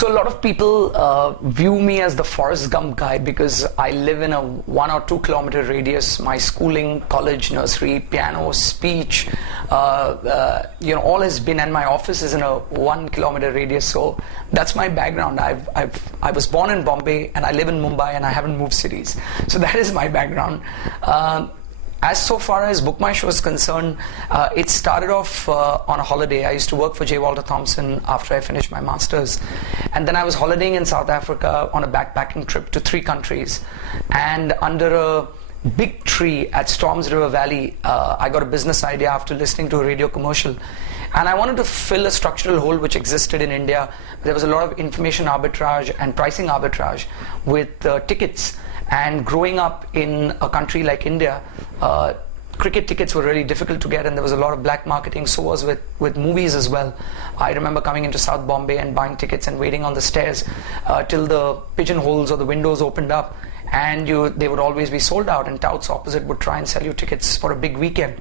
So a lot of people view me as the Forrest Gump guy because I live in a 1 or 2 kilometer radius. My schooling, college, nursery, piano, speech, all has been, and my office is in a 1 kilometer radius. So that's my background. I was born in Bombay and I live in Mumbai and I haven't moved cities. So that is my background. As so far as Book My Show is concerned, it started off on a holiday. I used to work for J. Walter Thompson after I finished my master's. And then I was holidaying in South Africa on a backpacking trip to 3 countries. And under a big tree at Storms River Valley, I got a business idea after listening to a radio commercial. And I wanted to fill a structural hole which existed in India. There was a lot of information arbitrage and pricing arbitrage with tickets. And growing up in a country like India, cricket tickets were really difficult to get, and there was a lot of black marketing. So was with movies as well. I remember coming into South Bombay and buying tickets and waiting on the stairs till the pigeonholes or the windows opened up, and they would always be sold out, and touts opposite would try and sell you tickets for a big weekend.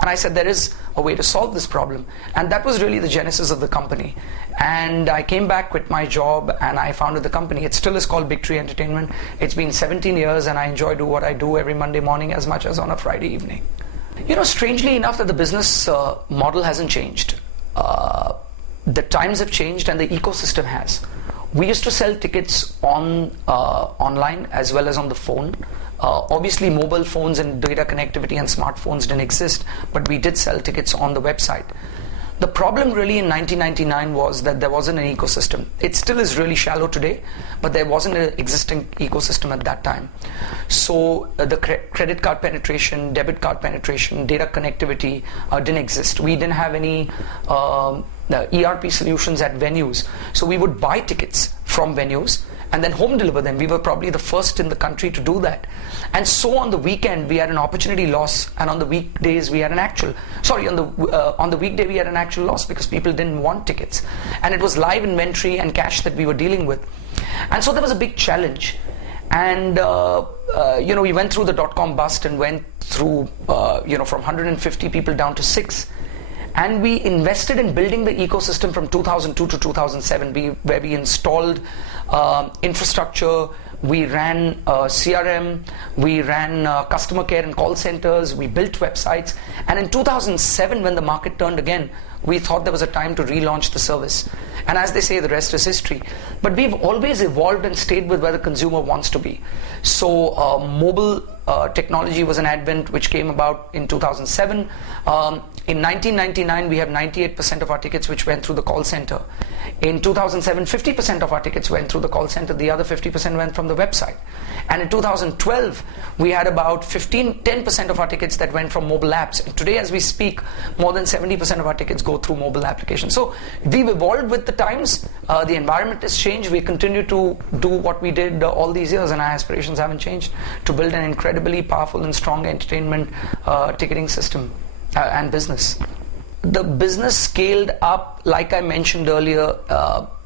And I said, there is a way to solve this problem, and that was really the genesis of the company. And I came back, quit my job, and I founded the company. It still is called Bigtree Entertainment. It's been 17 years, and I enjoy do what I do every Monday morning as much as on a Friday evening. Strangely enough, that the business model hasn't changed. The times have changed and the ecosystem has. We used to sell tickets online as well as on the phone. Obviously, mobile phones and data connectivity and smartphones didn't exist, but we did sell tickets on the website. The problem really in 1999 was that there wasn't an ecosystem. It still is really shallow today, but there wasn't an existing ecosystem at that time. So the credit card penetration, debit card penetration, data connectivity didn't exist. We didn't have any ERP solutions at venues. So we would buy tickets from venues and then home deliver them. We were probably the first in the country to do that. And so on the weekend we had an opportunity loss, and on the weekdays we had an actual, on the weekday we had an actual loss because people didn't want tickets. And it was live inventory and cash that we were dealing with. And so there was a big challenge. And we went through the dot-com bust and went through from 150 people down to 6. And we invested in building the ecosystem from 2002 to 2007, where we installed infrastructure, we ran CRM, we ran customer care and call centers, we built websites. And in 2007, when the market turned again, we thought there was a time to relaunch the service. And as they say, the rest is history. But we've always evolved and stayed with where the consumer wants to be. So mobile technology was an advent which came about in 2007. In 1999, we have 98% of our tickets which went through the call center. In 2007, 50% of our tickets went through the call center. The other 50% went from the website. And in 2012, we had about 10% of our tickets that went from mobile apps. And today, as we speak, more than 70% of our tickets go through mobile applications. So we've evolved with the times. The environment has changed. We continue to do what we did all these years, and our aspirations haven't changed, to build an incredibly powerful and strong entertainment ticketing system and business. The business scaled up, like I mentioned earlier.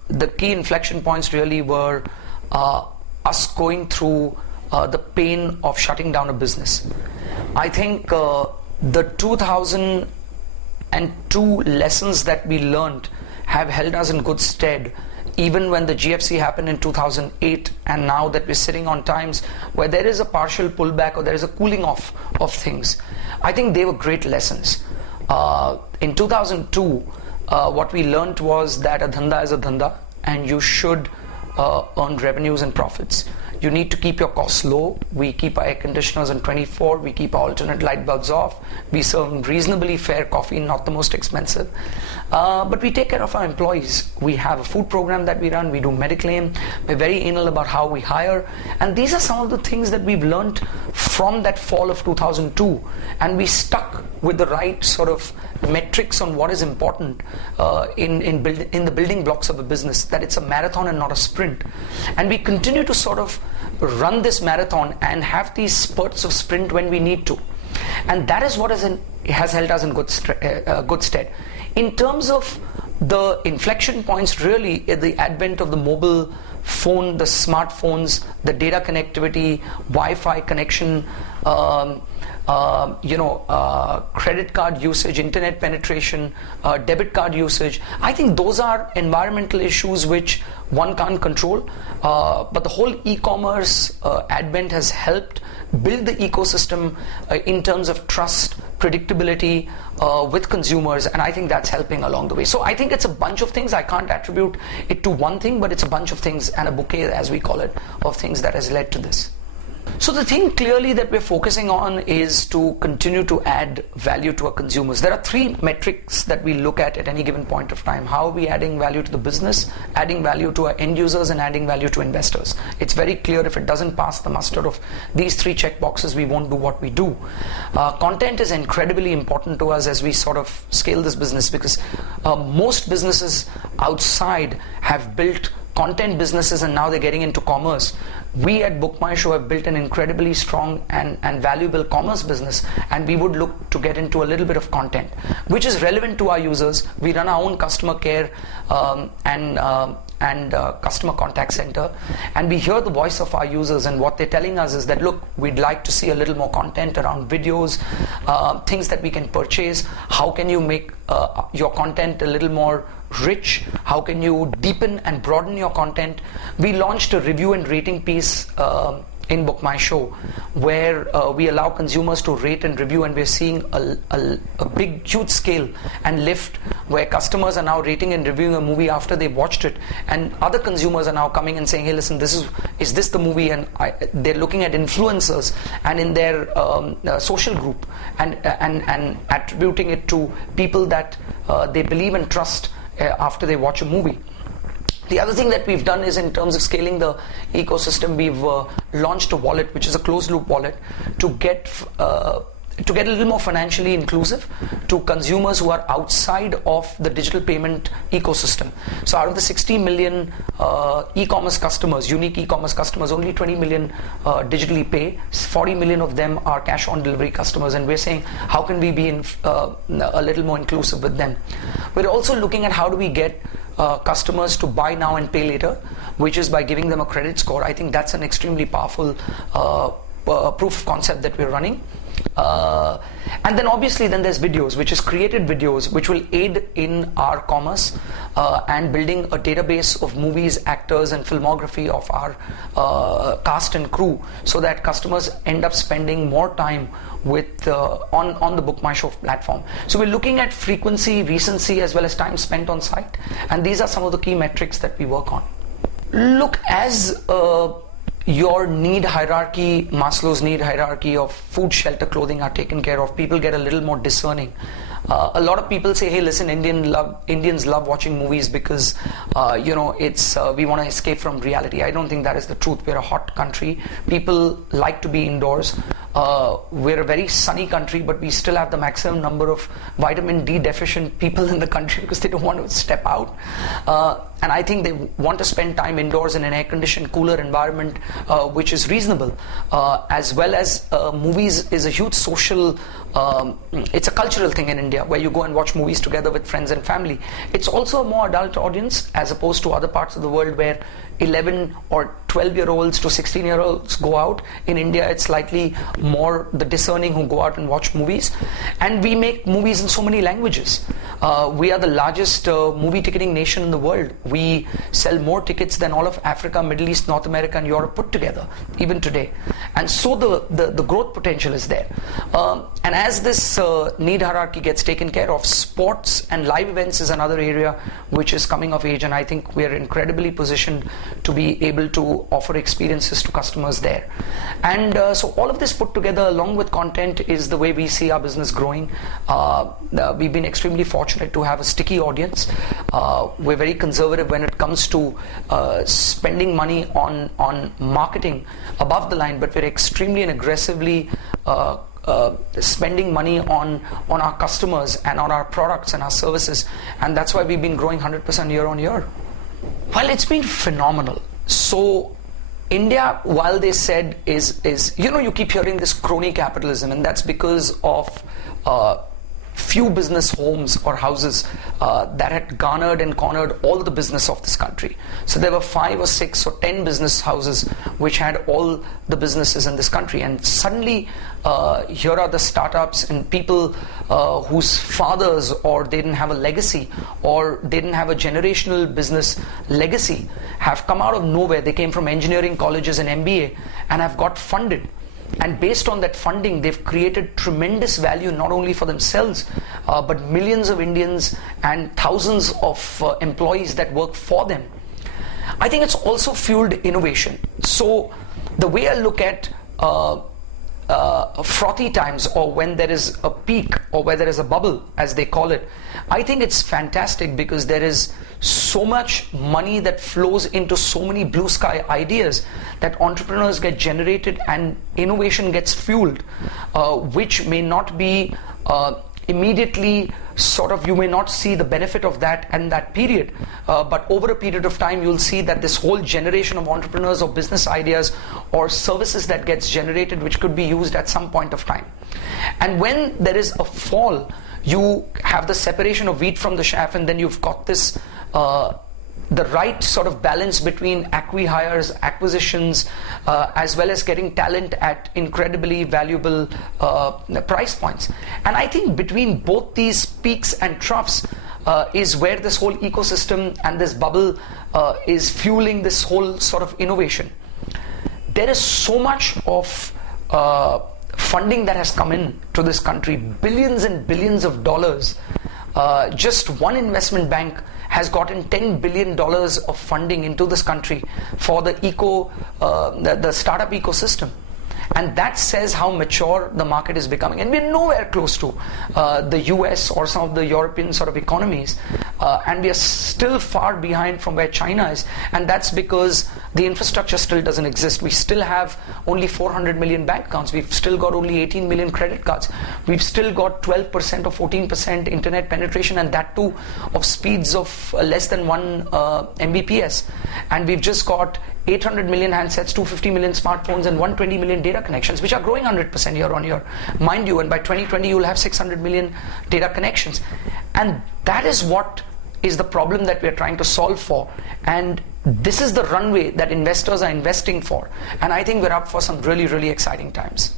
The key inflection points really were us going through the pain of shutting down a business. I think the 2002 lessons that we learned have held us in good stead, even when the GFC happened in 2008, and now that we're sitting on times where there is a partial pullback or there is a cooling off of things. I think they were great lessons. In 2002, what we learned was that a dhanda is a dhanda, and you should earn revenues and profits. You need to keep your costs low. We keep our air conditioners on 24. We keep our alternate light bulbs off. We serve reasonably fair coffee, not the most expensive. But we take care of our employees. We have a food program that we run. We do Mediclaim. We're very anal about how we hire. And these are some of the things that we've learned from that fall of 2002. And we stuck with the right sort of metrics on what is important in the building blocks of a business, that it's a marathon and not a sprint. And we continue to sort of run this marathon and have these spurts of sprint when we need to. And that is what has held us in good stead. In terms of the inflection points really is the advent of the mobile phone, the smartphones, the data connectivity, Wi-Fi connection, credit card usage, internet penetration, debit card usage. I think those are environmental issues which one can't control, but the whole e-commerce advent has helped build the ecosystem in terms of trust, predictability with consumers, and I think that's helping along the way. So I think it's a bunch of things. I can't attribute it to one thing, but it's a bunch of things and a bouquet, as we call it, of things that has led to this. So the thing clearly that we're focusing on is to continue to add value to our consumers. There are three metrics that we look at any given point of time. How are we adding value to the business, adding value to our end users, and adding value to investors? It's very clear if it doesn't pass the muster of these three check boxes, we won't do what we do. Content is incredibly important to us as we sort of scale this business, because most businesses outside have built content businesses and now they're getting into commerce. We at Book My Show have built an incredibly strong and valuable commerce business, and we would look to get into a little bit of content which is relevant to our users. We run our own customer care and customer contact center, and we hear the voice of our users, and what they're telling us is that, look, we'd like to see a little more content around videos, things that we can purchase. How can you make your content a little more rich? How can you deepen and broaden your content? We launched a review and rating piece in Book My Show, where we allow consumers to rate and review, and we're seeing a big, huge scale and lift where customers are now rating and reviewing a movie after they've watched it, and other consumers are now coming and saying, hey, listen, is this the movie? And they're looking at influencers and in their social group and attributing it to people that they believe and trust after they watch a movie. The other thing that we've done is, in terms of scaling the ecosystem, we've launched a wallet, which is a closed loop wallet, to get a little more financially inclusive to consumers who are outside of the digital payment ecosystem. So out of the 60 million e-commerce customers, unique e-commerce customers, only 20 million digitally pay. 40 million of them are cash on delivery customers, and we're saying, how can we be a little more inclusive with them? We're also looking at how do we get customers to buy now and pay later, which is by giving them a credit score. I think that's an extremely powerful proof of concept that we're running. And then obviously then there's videos, which is created videos, which will aid in our commerce and building a database of movies, actors, and filmography of our cast and crew, so that customers end up spending more time with on the Book My Show platform. So we're looking at frequency, recency, as well as time spent on site, and these are some of the key metrics that we work on. Look, as your need hierarchy, Maslow's need hierarchy of food, shelter, clothing are taken care of, people get a little more discerning. A lot of people say, hey, listen, Indians love watching movies because it's we want to escape from reality. I don't think that is the truth. We're a hot country. People like to be indoors. We're a very sunny country, but we still have the maximum number of vitamin D deficient people in the country because they don't want to step out. And I think they want to spend time indoors in an air-conditioned, cooler environment, which is reasonable. As well as movies is a huge social, it's a cultural thing in India, where you go and watch movies together with friends and family. It's also a more adult audience, as opposed to other parts of the world where 11 or 12-year-olds to 16-year-olds go out. In India, it's slightly more the discerning who go out and watch movies. And we make movies in so many languages. We are the largest movie ticketing nation in the world. We sell more tickets than all of Africa, Middle East, North America, and Europe put together, even today. And so the growth potential is there. And as this need hierarchy gets taken care of, sports and live events is another area which is coming of age, and I think we are incredibly positioned to be able to offer experiences to customers there. And so all of this put together, along with content, is the way we see our business growing. We've been extremely fortunate to have a sticky audience. We're very conservative when it comes to spending money on marketing above the line, but we're extremely and aggressively spending money on our customers and on our products and our services, and that's why we've been growing 100% year on year. Well, it's been phenomenal. So India, while they said is you keep hearing this crony capitalism, and that's because of few business homes or houses that had garnered and cornered all the business of this country. So there were 5 or 6 or 10 business houses which had all the businesses in this country, and suddenly here are the startups and people whose fathers, or they didn't have a legacy, or they didn't have a generational business legacy, have come out of nowhere. They came from engineering colleges and MBA and have got funded. And based on that funding, they've created tremendous value not only for themselves, but millions of Indians and thousands of employees that work for them. I think it's also fueled innovation. So the way I look at frothy times, or when there is a peak, or where there is a bubble, as they call it, I think it's fantastic because there is so much money that flows into so many blue sky ideas that entrepreneurs get generated and innovation gets fueled, which may not be immediately sort of, you may not see the benefit of that in that period, but over a period of time you'll see that this whole generation of entrepreneurs or business ideas or services that gets generated, which could be used at some point of time. And when there is a fall, you have the separation of wheat from the chaff, and then you've got this the right sort of balance between acqui-hires, acquisitions, as well as getting talent at incredibly valuable price points. And I think between both these peaks and troughs is where this whole ecosystem and this bubble is fueling this whole sort of innovation. There is so much of funding that has come in to this country, billions and billions of dollars. Just one investment bank has gotten $10 billion of funding into this country for the startup ecosystem. And that says how mature the market is becoming. And we're nowhere close to the US or some of the European sort of economies. And we are still far behind from where China is. And that's because the infrastructure still doesn't exist. We still have only 400 million bank accounts. We've still got only 18 million credit cards. We've still got 12% or 14% internet penetration, and that too of speeds of less than 1 Mbps. And we've just got 800 million handsets, 250 million smartphones, and 120 million data connections, which are growing 100% year on year, mind you. And by 2020, you'll have 600 million data connections. And that is what is the problem that we're trying to solve for. And this is the runway that investors are investing for. And I think we're up for some really, really exciting times.